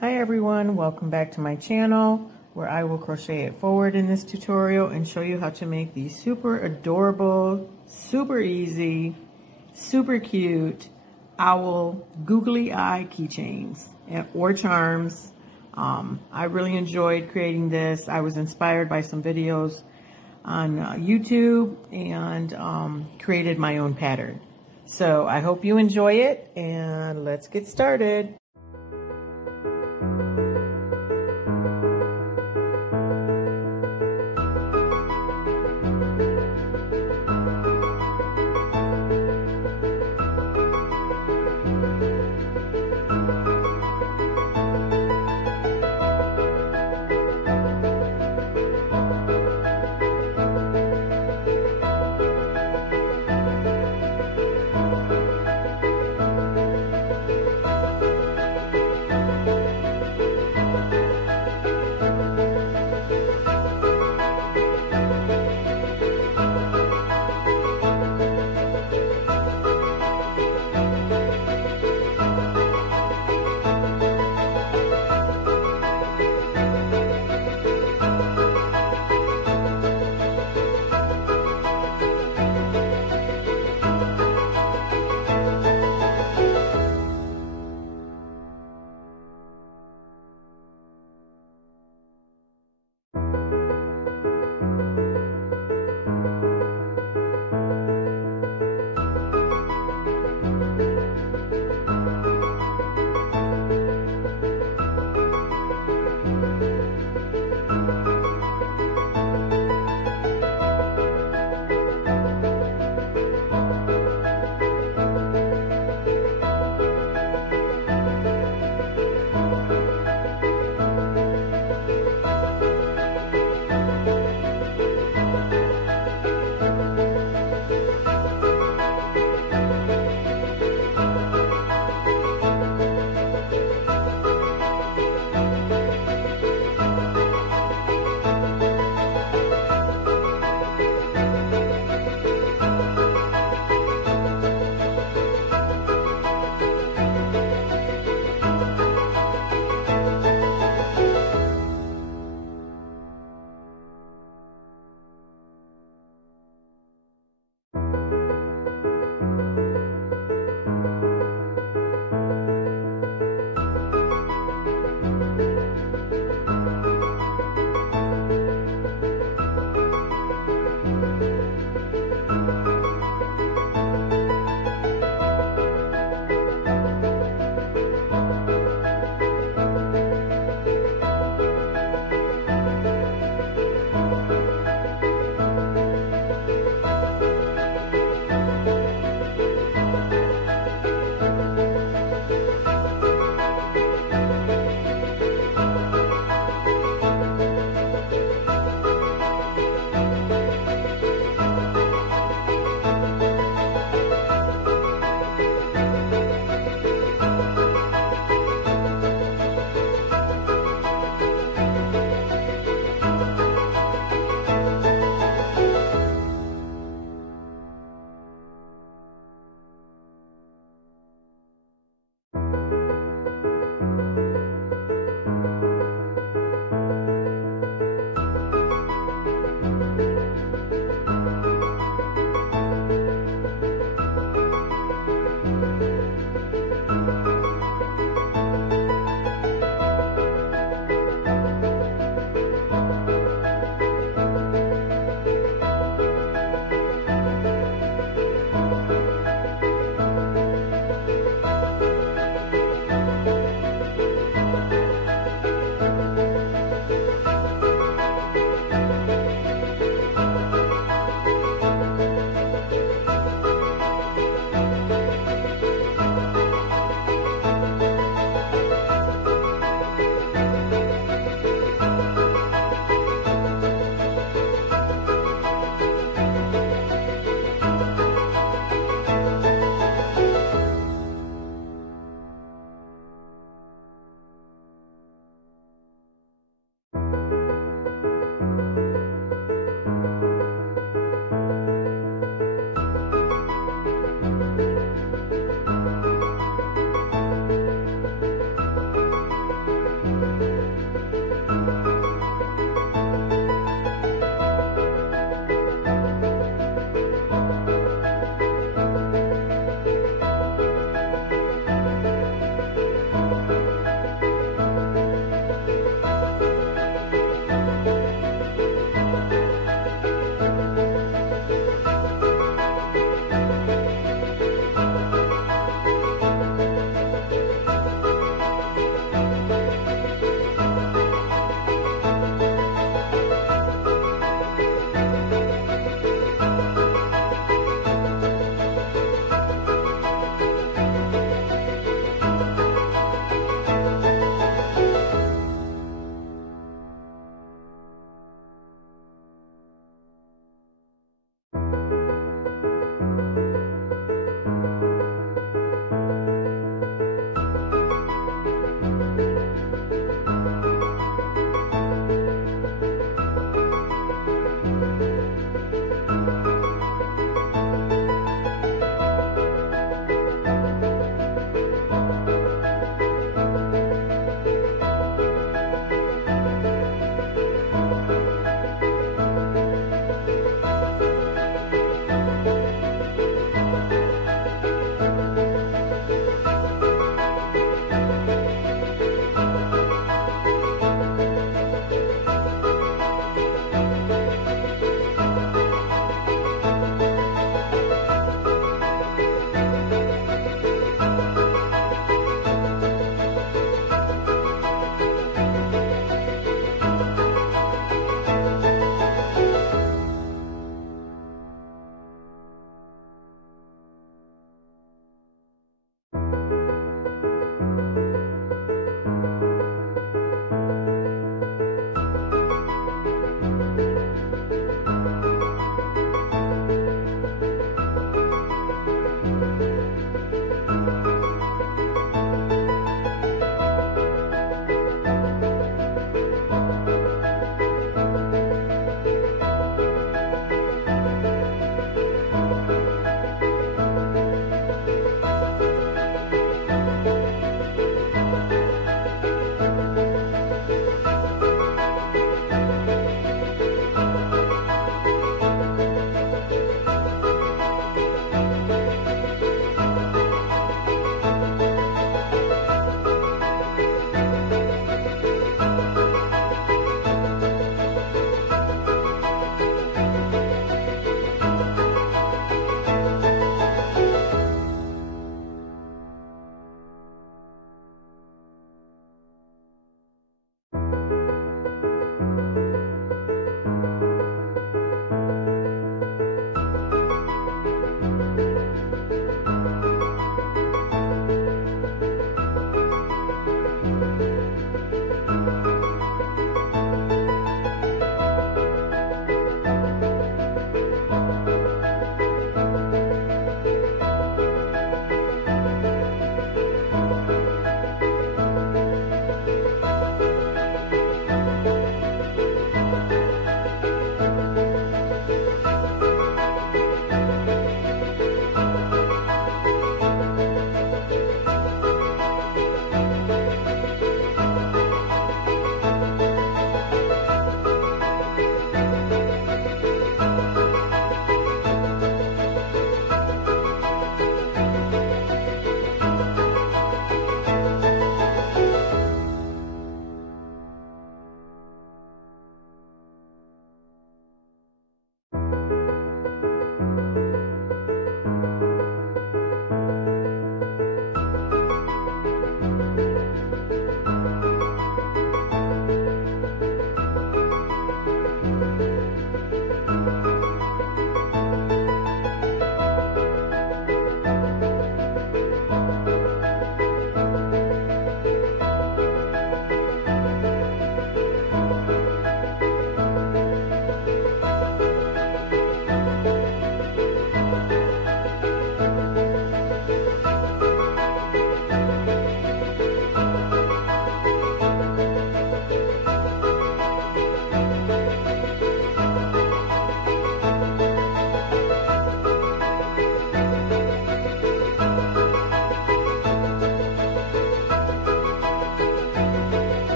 Hi everyone, welcome back to my channel where I will crochet it forward in this tutorial and show you how to make these super adorable, super easy, super cute owl googly eye keychains or charms. I really enjoyed creating this. I was inspired by some videos on YouTube and created my own pattern. So I hope you enjoy it and let's get started.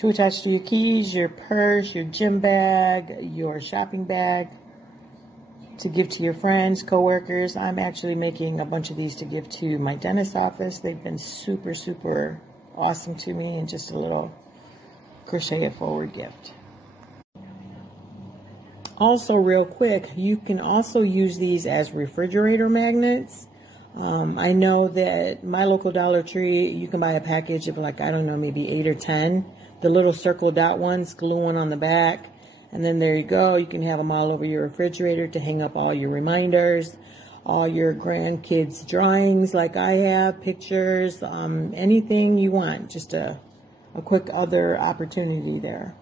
to attach to your keys, your purse, your gym bag, your shopping bag, to give to your friends, coworkers. I'm actually making a bunch of these to give to my dentist office. They've been super, super awesome to me, and just a little Crochet It Forward gift. Also, real quick, you can also use these as refrigerator magnets. I know that my local Dollar Tree, you can buy a package of like, I don't know, maybe 8 or 10. The little circle dot ones, glue one on the back. And then there you go. You can have them all over your refrigerator to hang up all your reminders, all your grandkids' drawings like I have, pictures, anything you want. Just a quick other opportunity there.